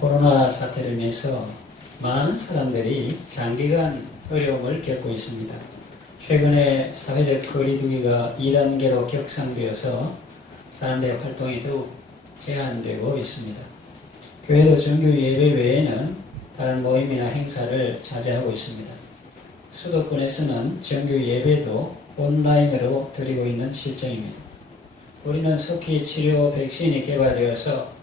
코로나 사태를 인해서 많은 사람들이 장기간 어려움을 겪고 있습니다. 최근에 사회적 거리두기가 2단계로 격상되어서 사람들의 활동이 더욱 제한되고 있습니다. 교회도 정규 예배 외에는 다른 모임이나 행사를 자제하고 있습니다. 수도권에서는 정규 예배도 온라인으로 드리고 있는 실정입니다. 우리는 속히 치료 백신이 개발되어서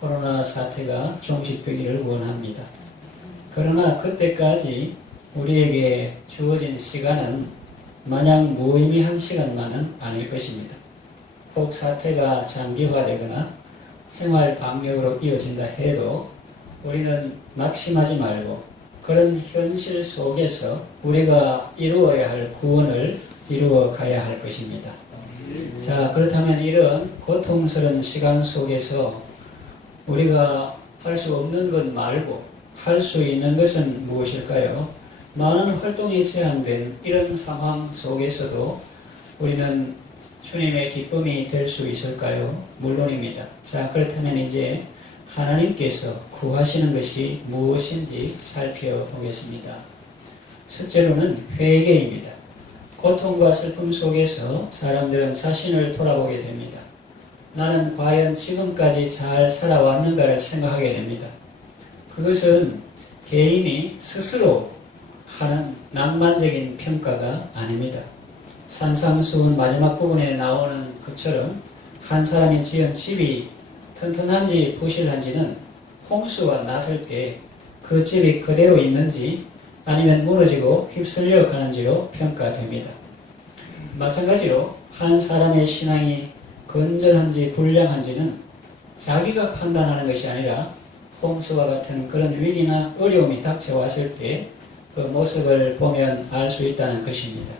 코로나 사태가 종식되기를 원합니다. 그러나 그때까지 우리에게 주어진 시간은 마냥 무의미한 시간만은 아닐 것입니다. 혹 사태가 장기화되거나 생활 방역으로 이어진다 해도 우리는 낙심하지 말고 그런 현실 속에서 우리가 이루어야 할 구원을 이루어 가야 할 것입니다. 자, 그렇다면 이런 고통스러운 시간 속에서 우리가 할 수 없는 것 말고 할 수 있는 것은 무엇일까요? 많은 활동이 제한된 이런 상황 속에서도 우리는 주님의 기쁨이 될 수 있을까요? 물론입니다. 자, 그렇다면 이제 하나님께서 구하시는 것이 무엇인지 살펴보겠습니다. 첫째로는 회개입니다. 고통과 슬픔 속에서 사람들은 자신을 돌아보게 됩니다. 나는 과연 지금까지 잘 살아왔는가를 생각하게 됩니다. 그것은 개인이 스스로 하는 낭만적인 평가가 아닙니다. 산상수훈 마지막 부분에 나오는 것처럼 한 사람이 지은 집이 튼튼한지 부실한지는 홍수가 났을 때 그 집이 그대로 있는지 아니면 무너지고 휩쓸려 가는지로 평가됩니다. 마찬가지로 한 사람의 신앙이 건전한지 불량한지는 자기가 판단하는 것이 아니라 홍수와 같은 그런 위기나 어려움이 닥쳐왔을 때 그 모습을 보면 알 수 있다는 것입니다.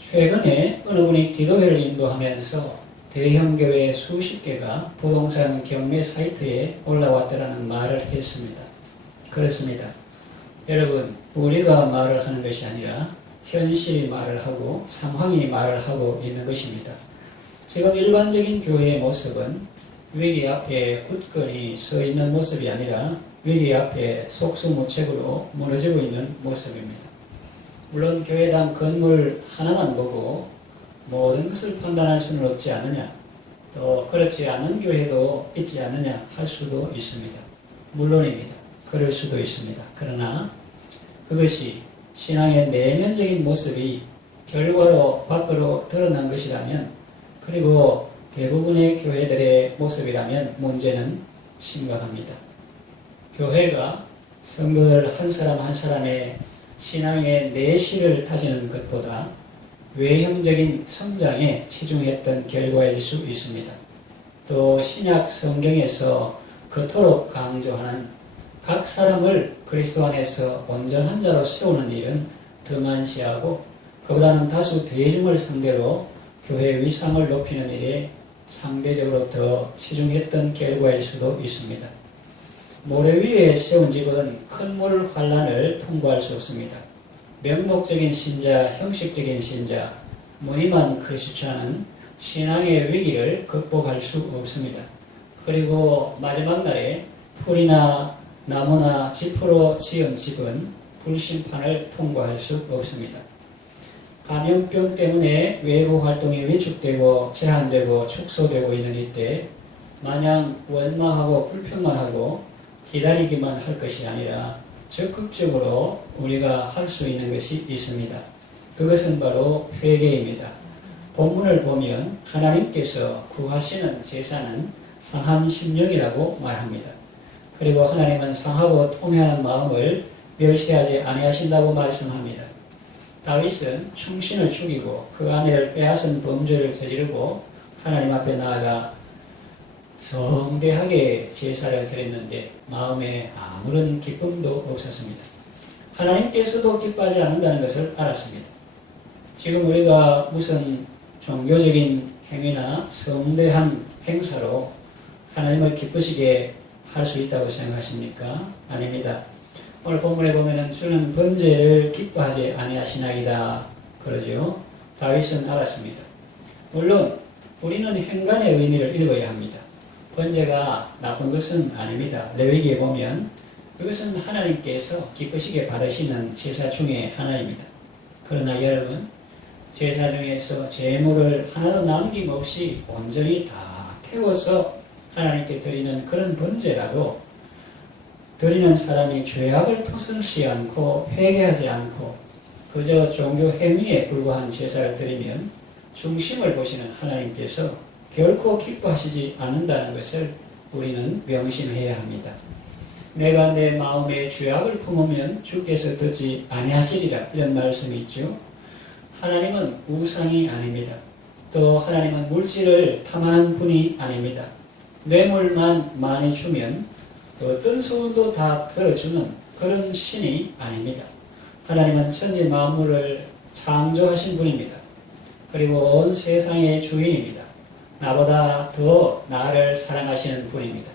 최근에 어느 분이 기도회를 인도하면서 대형 교회 수십 개가 부동산 경매 사이트에 올라왔다는 말을 했습니다. 그렇습니다. 여러분, 우리가 말을 하는 것이 아니라 현실이 말을 하고 상황이 말을 하고 있는 것입니다. 지금 일반적인 교회의 모습은 위기 앞에 굳건히 서 있는 모습이 아니라 위기 앞에 속수무책으로 무너지고 있는 모습입니다. 물론 교회당 건물 하나만 보고 모든 것을 판단할 수는 없지 않느냐, 또 그렇지 않은 교회도 있지 않느냐 할 수도 있습니다. 물론입니다. 그럴 수도 있습니다. 그러나 그것이 신앙의 내면적인 모습이 결과로 밖으로 드러난 것이라면, 그리고 대부분의 교회들의 모습이라면 문제는 심각합니다. 교회가 성도들 한 사람 한 사람의 신앙의 내실을 다지는 것보다 외형적인 성장에 치중했던 결과일 수 있습니다. 또 신약 성경에서 그토록 강조하는 각 사람을 그리스도 안에서 온전한 자로 세우는 일은 등한시하고 그보다는 다수 대중을 상대로 교회의 위상을 높이는 일에 상대적으로 더 치중했던 결과일 수도 있습니다. 모래 위에 세운 집은 큰 물 환란을 통과할 수 없습니다. 명목적인 신자, 형식적인 신자, 무늬만 그리스도인은 신앙의 위기를 극복할 수 없습니다. 그리고 마지막 날에 풀이나 나무나 짚으로 지은 집은 불심판을 통과할 수 없습니다. 감염병 때문에 외부 활동이 위축되고 제한되고 축소되고 있는 이때 마냥 원망하고 불평만 하고 기다리기만 할 것이 아니라 적극적으로 우리가 할 수 있는 것이 있습니다. 그것은 바로 회개입니다. 본문을 보면 하나님께서 구하시는 제사는 상한 심령이라고 말합니다. 그리고 하나님은 상하고 통회하는 마음을 멸시하지 아니하신다고 말씀합니다. 다윗은 충신을 죽이고 그 아내를 빼앗은 범죄를 저지르고 하나님 앞에 나아가 성대하게 제사를 드렸는데 마음에 아무런 기쁨도 없었습니다. 하나님께서도 기뻐하지 않는다는 것을 알았습니다. 지금 우리가 무슨 종교적인 행위나 성대한 행사로 하나님을 기쁘시게 할 수 있다고 생각하십니까? 아닙니다. 오늘 본문에 보면은 주는 번제를 기뻐하지 아니하시나이다 그러죠. 다윗은 알았습니다. 물론 우리는 행간의 의미를 읽어야 합니다. 번제가 나쁜 것은 아닙니다. 레위기에 보면 그것은 하나님께서 기쁘시게 받으시는 제사 중에 하나입니다. 그러나 여러분, 제사 중에서 제물을 하나도 남김없이 온전히 다 태워서 하나님께 드리는 그런 번제라도 드리는 사람이 죄악을 토설치 않고 회개하지 않고 그저 종교 행위에 불과한 제사를 드리면 중심을 보시는 하나님께서 결코 기뻐하시지 않는다는 것을 우리는 명심해야 합니다. 내가 내 마음에 죄악을 품으면 주께서 듣지 아니하시리라, 이런 말씀이 있죠. 하나님은 우상이 아닙니다. 또 하나님은 물질을 탐하는 분이 아닙니다. 뇌물만 많이 주면 어떤 소원도 다 들어주는 그런 신이 아닙니다. 하나님은 천지 만물을 창조하신 분입니다. 그리고 온 세상의 주인입니다. 나보다 더 나를 사랑하시는 분입니다.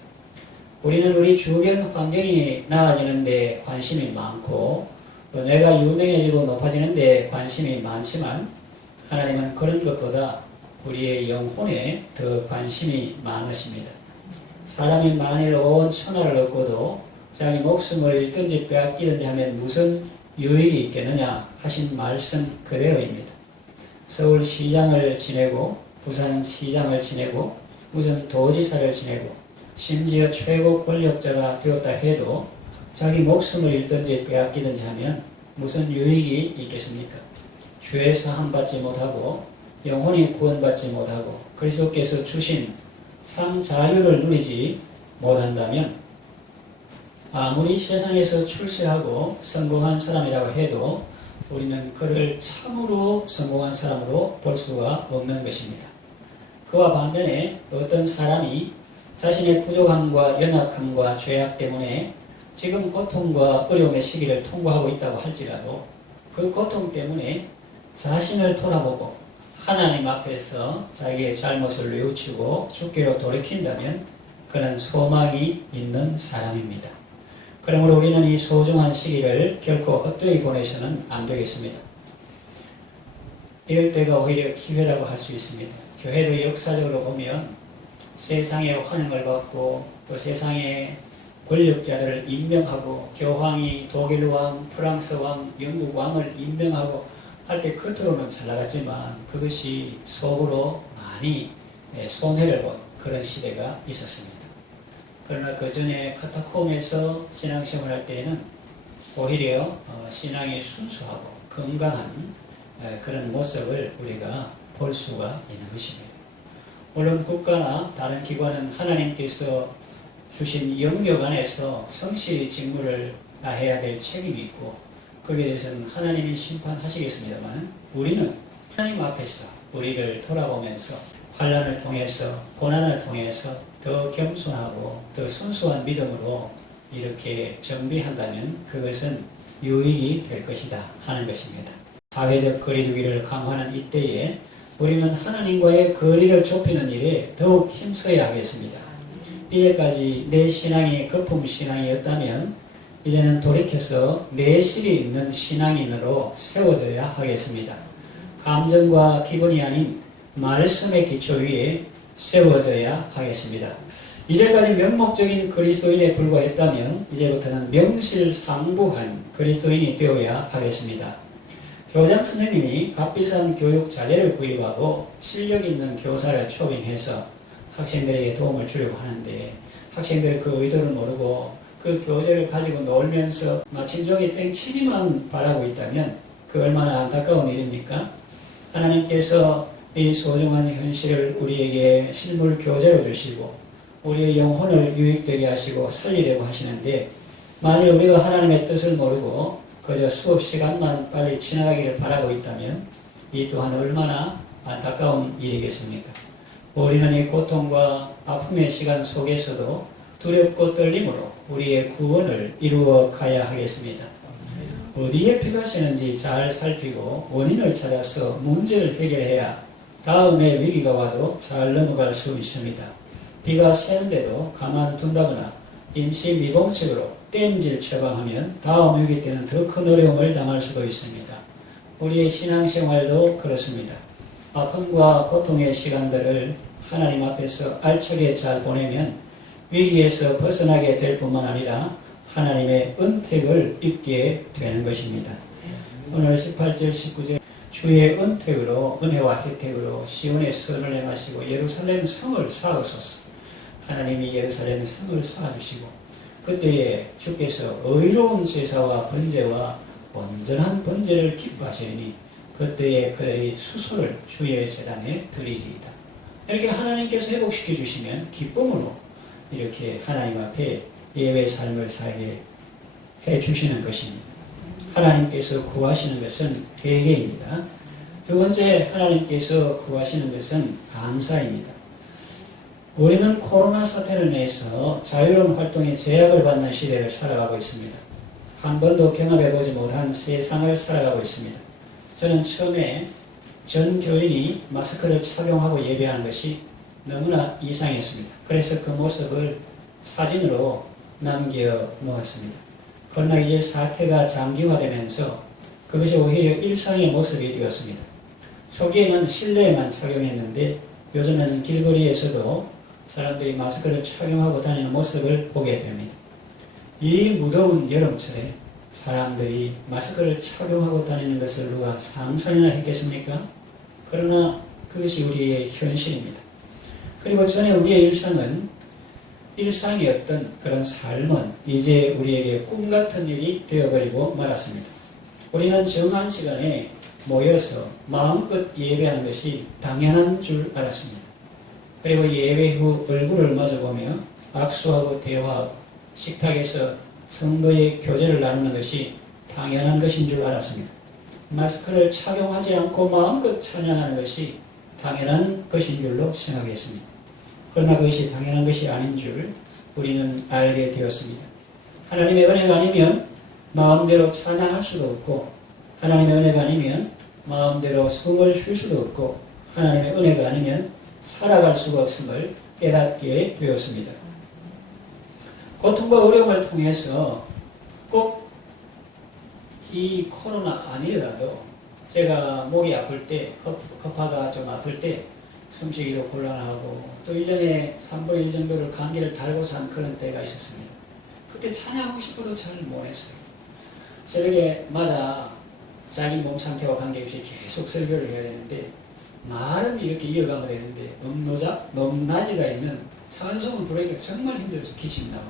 우리는 우리 주변 환경이 나아지는 데 관심이 많고 또 내가 유명해지고 높아지는 데 관심이 많지만 하나님은 그런 것보다 우리의 영혼에 더 관심이 많으십니다. 사람이 만일 온 천하를 얻고도 자기 목숨을 잃든지 빼앗기든지 하면 무슨 유익이 있겠느냐 하신 말씀 그대로입니다. 서울시장을 지내고 부산시장을 지내고 무슨 도지사를 지내고 심지어 최고 권력자가 되었다 해도 자기 목숨을 잃든지 빼앗기든지 하면 무슨 유익이 있겠습니까? 죄 사함 받지 못하고 영혼이 구원받지 못하고 그리스도께서 주신 참 자유를 누리지 못한다면 아무리 세상에서 출세하고 성공한 사람이라고 해도 우리는 그를 참으로 성공한 사람으로 볼 수가 없는 것입니다. 그와 반면에 어떤 사람이 자신의 부족함과 연약함과 죄악 때문에 지금 고통과 어려움의 시기를 통과하고 있다고 할지라도 그 고통 때문에 자신을 돌아보고 하나님 앞에서 자기의 잘못을 뉘우치고 주께로 돌이킨다면 그는 소망이 있는 사람입니다. 그러므로 우리는 이 소중한 시기를 결코 헛되이 보내서는 안 되겠습니다. 이럴 때가 오히려 기회라고 할 수 있습니다. 교회도 역사적으로 보면 세상의 환영을 받고 또 세상의 권력자들을 임명하고 교황이 독일 왕, 프랑스 왕, 영국 왕을 임명하고 할 때 겉으로는 잘 나갔지만 그것이 속으로 많이 손해를 본 그런 시대가 있었습니다. 그러나 그 전에 카타콤에서 신앙생활 할 때에는 오히려 신앙이 순수하고 건강한 그런 모습을 우리가 볼 수가 있는 것입니다. 물론 국가나 다른 기관은 하나님께서 주신 영역 안에서 성실히 직무를 다해야 될 책임이 있고 거기에 대해서는 하나님이 심판하시겠습니다만 우리는 하나님 앞에서 우리를 돌아보면서 환난을 통해서 고난을 통해서 더 겸손하고 더 순수한 믿음으로 이렇게 정비한다면 그것은 유익이 될 것이다 하는 것입니다. 사회적 거리두기를 강화하는 이때에 우리는 하나님과의 거리를 좁히는 일에 더욱 힘써야 하겠습니다. 이제까지 내 신앙이 거품 신앙이었다면 이제는 돌이켜서 내실이 있는 신앙인으로 세워져야 하겠습니다. 감정과 기분이 아닌 말씀의 기초 위에 세워져야 하겠습니다. 이제까지 명목적인 그리스도인에 불과했다면 이제부터는 명실상부한 그리스도인이 되어야 하겠습니다. 교장 선생님이 값비싼 교육 자재를 구입하고 실력 있는 교사를 초빙해서 학생들에게 도움을 주려고 하는데 학생들은 그 의도를 모르고 그 교재를 가지고 놀면서 마침 종이 땡치기만 바라고 있다면 그 얼마나 안타까운 일입니까? 하나님께서 이 소중한 현실을 우리에게 실물 교재로 주시고 우리의 영혼을 유익되게 하시고 살리려고 하시는데 만일 우리가 하나님의 뜻을 모르고 그저 수업 시간만 빨리 지나가기를 바라고 있다면 이 또한 얼마나 안타까운 일이겠습니까? 우리는 이 고통과 아픔의 시간 속에서도 두렵고 떨림으로 우리의 구원을 이루어 가야 하겠습니다. 어디에 비가 새는지 잘 살피고 원인을 찾아서 문제를 해결해야 다음에 위기가 와도 잘 넘어갈 수 있습니다. 비가 새는데도 가만둔다거나 임시 미봉책으로 땜질 처방하면 다음 위기 때는 더 큰 어려움을 당할 수도 있습니다. 우리의 신앙생활도 그렇습니다. 아픔과 고통의 시간들을 하나님 앞에서 알차게 잘 보내면 위기에서 벗어나게 될 뿐만 아니라 하나님의 은택을 입게 되는 것입니다. 오늘 18절 19절 주의 은택으로 은혜와 혜택으로 시온의 선을 행하시고 예루살렘 성을 쌓으소서. 하나님이 예루살렘 성을 쌓아주시고 그때에 주께서 의로운 제사와 번제와 온전한 번제를 기뻐하시니 그때에 그의 수소를 주의 제단에 드리리이다. 이렇게 하나님께서 회복시켜 주시면 기쁨으로 이렇게 하나님 앞에 예외 삶을 살게 해 주시는 것입니다. 하나님께서 구하시는 것은 회개입니다. 두 번째, 하나님께서 구하시는 것은 감사입니다. 우리는 코로나 사태를 인해서 자유로운 활동에 제약을 받는 시대를 살아가고 있습니다. 한 번도 경험해보지 못한 세상을 살아가고 있습니다. 저는 처음에 전 교인이 마스크를 착용하고 예배하는 것이 너무나 이상했습니다. 그래서 그 모습을 사진으로 남겨 놓았습니다. 그러나 이제 사태가 장기화되면서 그것이 오히려 일상의 모습이 되었습니다. 초기에는 실내에만 착용했는데 요즘은 길거리에서도 사람들이 마스크를 착용하고 다니는 모습을 보게 됩니다. 이 무더운 여름철에 사람들이 마스크를 착용하고 다니는 것을 누가 상상이나 했겠습니까? 그러나 그것이 우리의 현실입니다. 그리고 전에 우리의 일상이었던 그런 삶은 이제 우리에게 꿈같은 일이 되어버리고 말았습니다. 우리는 정한 시간에 모여서 마음껏 예배하는 것이 당연한 줄 알았습니다. 그리고 예배 후 얼굴을 마주보며 악수하고 대화하고 식탁에서 성도의 교제를 나누는 것이 당연한 것인 줄 알았습니다. 마스크를 착용하지 않고 마음껏 찬양하는 것이 당연한 것인 줄로 생각했습니다. 그러나 그것이 당연한 것이 아닌 줄 우리는 알게 되었습니다. 하나님의 은혜가 아니면 마음대로 찬양할 수도 없고 하나님의 은혜가 아니면 마음대로 숨을 쉴 수도 없고 하나님의 은혜가 아니면 살아갈 수가 없음을 깨닫게 되었습니다. 고통과 어려움을 통해서 꼭 이 코로나 아니더라도 제가 목이 아플 때, 허파가 좀 아플 때 숨쉬기도 곤란하고 또 1년에 3분의 1 정도를 감기를 달고 산 그런 때가 있었습니다. 그때 찬양하고 싶어도 잘 못했어요. 새벽에마다 자기 몸 상태와 관계없이 계속 설교를 해야 되는데 말은 이렇게 이어가면 되는데 높낮이가 있는 찬송을 부르기가 정말 힘들어서 기침이 나와요.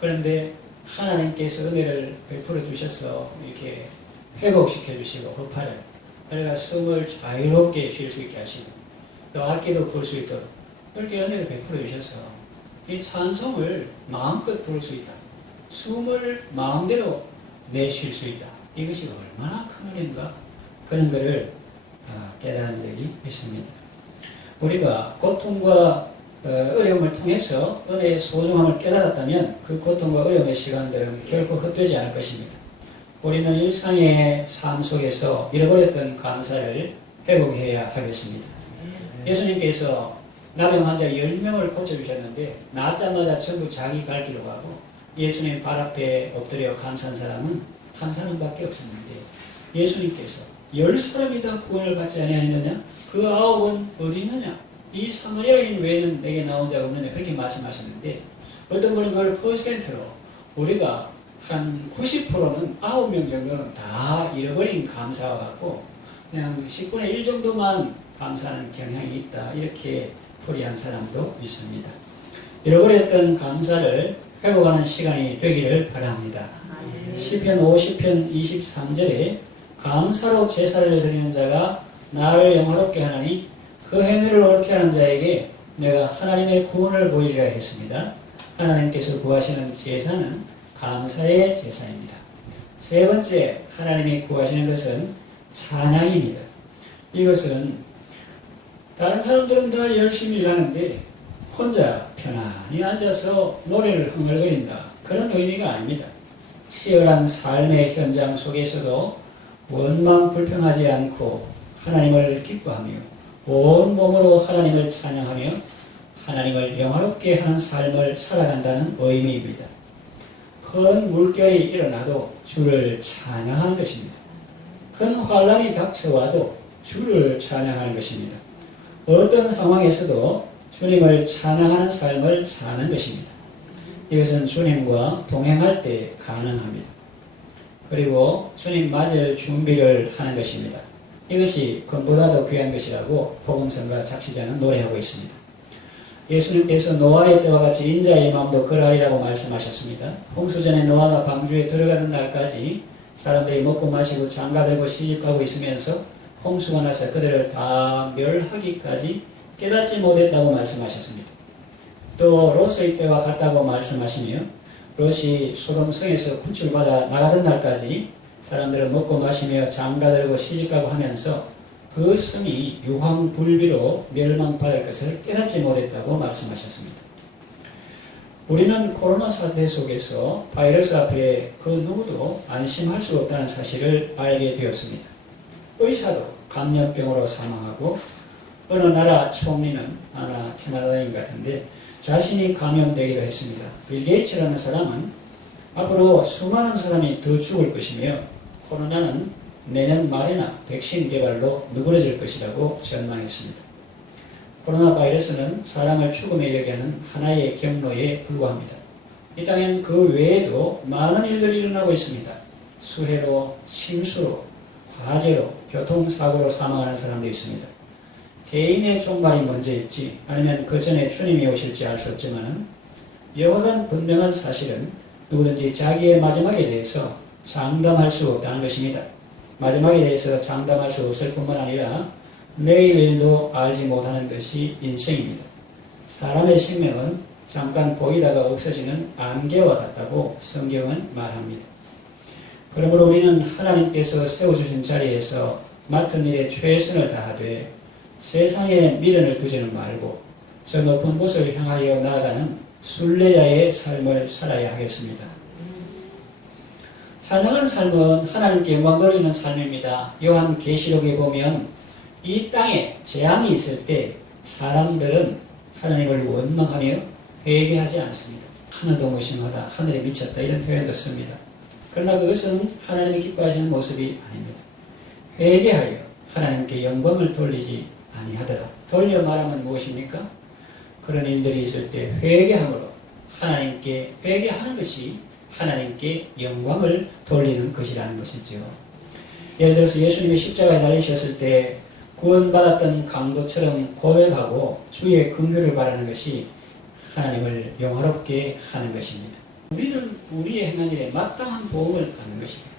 그런데 하나님께서 은혜를 베풀어 주셔서 이렇게 회복시켜 주시고 허파를 그러니까 숨을 자유롭게 쉴 수 있게 하시고 또 악기도 부를 수 있도록 그렇게 은혜를 베풀어 주셔서 이 찬송을 마음껏 부를 수 있다. 숨을 마음대로 내쉴 수 있다. 이것이 얼마나 큰 은혜인가 그런 것을 깨달은 적이 있습니다. 우리가 고통과 어려움을 통해서 은혜의 소중함을 깨달았다면 그 고통과 어려움의 시간들은 결코 헛되지 않을 것입니다. 우리는 일상의 삶 속에서 잃어버렸던 감사를 회복해야 하겠습니다. 예수님께서 나병 환자 10명을 고쳐주셨는데 낳자마자 전부 자기 갈 길로 가고 예수님 발 앞에 엎드려 감사한 사람은 한 사람밖에 없었는데 예수님께서 10사람이 다 구원을 받지 아니하느냐? 그 9은 어디 있느냐? 이 사마리아인 외에는 내게 나온 자가 없느냐? 그렇게 말씀하셨는데 어떤 분은 그걸 퍼센트로 우리가 한 90%는 9명 정도는 다 잃어버린 감사와 같고 그냥 10분의 1 정도만 감사하는 경향이 있다. 이렇게 풀이한 사람도 있습니다. 잃어버렸던 감사를 회복하는 시간이 되기를 바랍니다. 시편 50편 23절에 감사로 제사를 드리는 자가 나를 영화롭게 하나니 그 행위를 옳게 하는 자에게 내가 하나님의 구원을 보이리라 했습니다. 하나님께서 구하시는 제사는 감사의 제사입니다. 세 번째 하나님이 구하시는 것은 찬양입니다. 이것은 다른 사람들은 다 열심히 일하는데 혼자 편안히 앉아서 노래를 흥얼거린다. 그런 의미가 아닙니다. 치열한 삶의 현장 속에서도 원망 불평하지 않고 하나님을 기뻐하며 온 몸으로 하나님을 찬양하며 하나님을 영화롭게 하는 삶을 살아간다는 의미입니다. 큰 물결이 일어나도 주를 찬양하는 것입니다. 큰 환란이 닥쳐와도 주를 찬양하는 것입니다. 어떤 상황에서도 주님을 찬양하는 삶을 사는 것입니다. 이것은 주님과 동행할 때 가능합니다. 그리고 주님 맞을 준비를 하는 것입니다. 이것이 금보다도 귀한 것이라고 복음성가 작시자는 노래하고 있습니다. 예수님께서 노아의 때와 같이 인자의 마음도 그러하리라고 말씀하셨습니다. 홍수전에 노아가 방주에 들어가는 날까지 사람들이 먹고 마시고 장가들고 시집가고 있으면서 홍수가 나서 그들을 다 멸하기까지 깨닫지 못했다고 말씀하셨습니다. 또 롯의 때와 같다고 말씀하시며 롯이 소돔성에서 구출받아 나가던 날까지 사람들은 먹고 마시며 장가들고 시집가고 하면서 그 성이 유황불비로 멸망받을 것을 깨닫지 못했다고 말씀하셨습니다. 우리는 코로나 사태 속에서 바이러스 앞에 그 누구도 안심할 수 없다는 사실을 알게 되었습니다. 의사도 감염병으로 사망하고 어느 나라 총리는 아마 캐나다인 같은데 자신이 감염되기도 했습니다. 빌 게이츠라는 사람은 앞으로 수많은 사람이 더 죽을 것이며 코로나는 내년 말에나 백신 개발로 누그러질 것이라고 전망했습니다. 코로나 바이러스는 사람을 죽음에 이르게 하는 하나의 경로에 불과합니다. 이 땅에는 그 외에도 많은 일들이 일어나고 있습니다. 수해로, 침수로, 화재로, 교통사고로 사망하는 사람도 있습니다. 개인의 종말이 먼저 있지 아니면 그 전에 주님이 오실지 알 수 없지만 여하간 분명한 사실은 누구든지 자기의 마지막에 대해서 장담할 수 없다는 것입니다. 마지막에 대해서 장담할 수 없을 뿐만 아니라 내일 일도 알지 못하는 것이 인생입니다. 사람의 생명은 잠깐 보이다가 없어지는 안개와 같다고 성경은 말합니다. 그러므로 우리는 하나님께서 세워주신 자리에서 맡은 일에 최선을 다하되 세상에 미련을 두지는 말고 저 높은 곳을 향하여 나아가는 순례자의 삶을 살아야 하겠습니다. 찬양하는 삶은 하나님께 영광 돌리는 삶입니다. 요한계시록에 보면 이 땅에 재앙이 있을 때 사람들은 하나님을 원망하며 회개하지 않습니다. 하늘도 무심하다, 하늘에 미쳤다 이런 표현도 씁니다. 그러나 그것은 하나님이 기뻐하시는 모습이 아닙니다. 회개하여 하나님께 영광을 돌리지 아니하더라. 돌려 말하면 무엇입니까? 그런 일들이 있을 때 회개함으로 하나님께 회개하는 것이 하나님께 영광을 돌리는 것이라는 것이죠. 예를 들어서 예수님이 십자가에 달리셨을 때 구원받았던 강도처럼 고백하고 주의 긍휼을 바라는 것이 하나님을 영화롭게 하는 것입니다. 우리는 우리의 행한 일에 마땅한 보응을 받는 것입니다.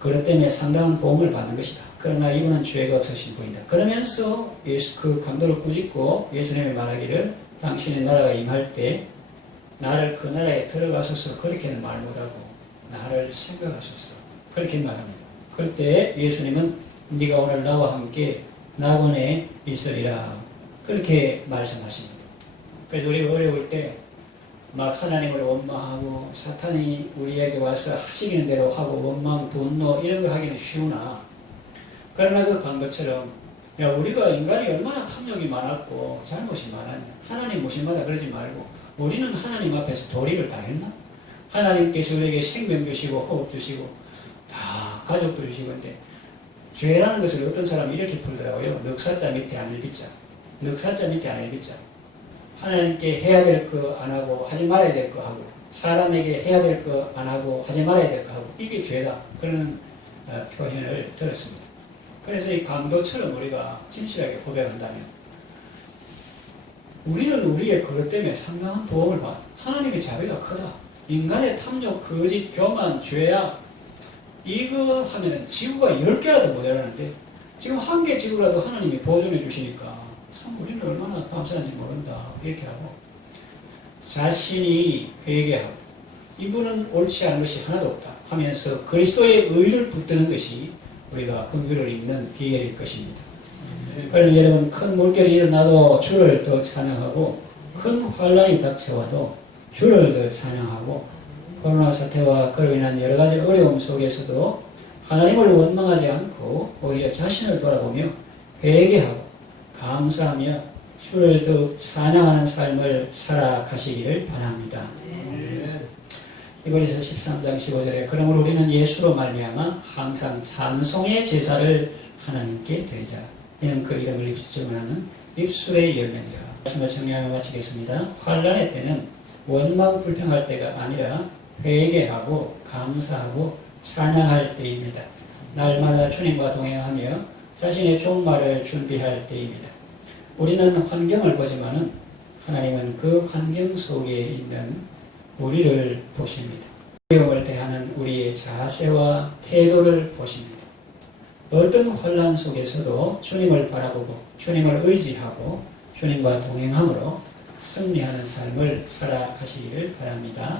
그것 때문에 상당한 보응을 받는 것이다. 그러나 이분은 죄가 없으신 분이다. 그러면서 그 강도를 꾸짖고 예수님이 말하기를 당신의 나라가 임할 때 나를 그 나라에 들어가소서 그렇게는 말 못하고 나를 생각하소서 그렇게 말합니다. 그럴 때 예수님은 네가 오늘 나와 함께 낙원에 있으리라 그렇게 말씀하십니다. 그래서 우리가 어려울 때 막 하나님을 원망하고 사탄이 우리에게 와서 하시는 대로 하고 원망, 분노 이런 거 하기는 쉬우나 그러나 그 강도처럼 야 우리가 인간이 얼마나 탐욕이 많았고 잘못이 많았냐 하나님 무심하다 그러지 말고 우리는 하나님 앞에서 도리를 다 했나? 하나님께서 우리에게 생명 주시고 호흡 주시고 다 가족도 주시고 근데 죄라는 것을 어떤 사람이 이렇게 풀더라고요. 넉사자 밑에 안일비자 넉사자 밑에 안일비자 하나님께 해야 될 거 안 하고 하지 말아야 될 거 하고 사람에게 해야 될 거 안 하고 하지 말아야 될 거 하고 이게 죄다 그런 표현을 들었습니다. 그래서 이 강도처럼 우리가 진실하게 고백한다면 우리는 우리의 그것 때문에 상당한 도움을 받아. 하나님의 자비가 크다. 인간의 탐욕, 거짓, 교만, 죄악 이거 하면은 지구가 10개라도 모자라는데 지금 1개 지구라도 하나님이 보존해 주시니까 참 우리는 얼마나 감사한지 모른다 이렇게 하고 자신이 회개하고 이분은 옳지 않은 것이 하나도 없다 하면서 그리스도의 의를 붙드는 것이 우리가 긍휼을 입는 비결일 것입니다. 그러면 여러분 큰 물결이 일어나도 주를 더 찬양하고 큰 환란이 닥쳐와도 주를 더 찬양하고 코로나 사태와 그로 인한 여러 가지 어려움 속에서도 하나님을 원망하지 않고 오히려 자신을 돌아보며 회개하고 감사하며 주를 더 찬양하는 삶을 살아가시기를 바랍니다. 이번에서 13장 15절에 그러므로 우리는 예수로 말미암아 항상 찬송의 제사를 하나님께 드리자. 이는 그 이름을 입증하는 입술의 열매니라. 말씀을 정리하며 마치겠습니다. 환난의 때는 원망 불평할 때가 아니라 회개하고 감사하고 찬양할 때입니다. 날마다 주님과 동행하며 자신의 종말을 준비할 때입니다. 우리는 환경을 보지만은 하나님은 그 환경 속에 있는 우리를 보십니다. 어려움을 대하는 우리의 자세와 태도를 보십니다. 어떤 혼란 속에서도 주님을 바라보고 주님을 의지하고 주님과 동행함으로 승리하는 삶을 살아가시기를 바랍니다.